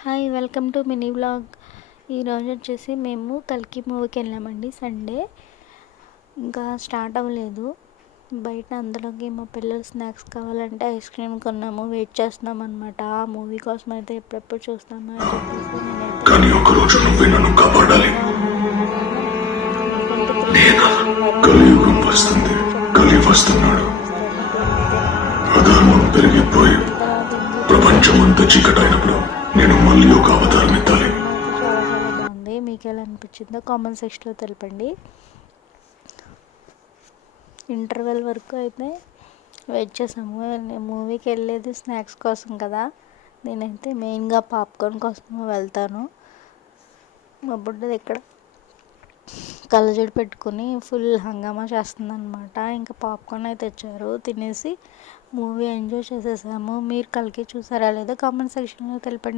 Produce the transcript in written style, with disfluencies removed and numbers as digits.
Hi welcome to mini vlog. ఈరోజు వచ్చేసి మేము కల్కి మూవీకి వెళ్ళామండి. సండే ఇంకా స్టార్ట్ అవ్వలేదు. బయట అందులోకి మా పిల్లలు స్నాక్స్ కావాలంటే ఐస్ క్రీమ్ కొన్నాము. వెయిట్ చేస్తున్నాం అనమాట. ఆ మూవీ కోసం అయితే ఎప్పుడెప్పుడు చూస్తామా అని చెప్పేసి కానీ ఒక రోజు నువ్వే నన్ను కాపాడాలి. కలియుగం వస్తుంది, కలి వస్తున్నాడు. అధర్మం పెరిగిపోయి ప్రపంచమంతా చీకటైనప్పుడు నేను మళ్ళీ ఒక అవతారం ఎత్తాలి. చాలా చాలా బాగుంది. మీకు ఎలా అనిపించిందో కామెంట్ సెక్షన్లో తెలపండి. ఇంటర్వెల్ వరకు అయితే వెయిట్ చేసాము. మూవీకి వెళ్ళేది స్నాక్స్ కోసం కదా. నేనైతే మెయిన్గా పాప్కార్న్ కోసం వెళ్తాను. మా బుడ్డది ఇక్కడ కళ్ళజోడు పెట్టుకుని ఫుల్ హంగామా చేస్తుందన్నమాట. ఇంకా పాప్కార్న్ అయితే తెచ్చారు, తినేసి మూవీ ఎంజాయ్ చేసేసాము. మీరు కల్కి చూసారా లేదో కామెంట్ సెక్షన్లో తెలపండి.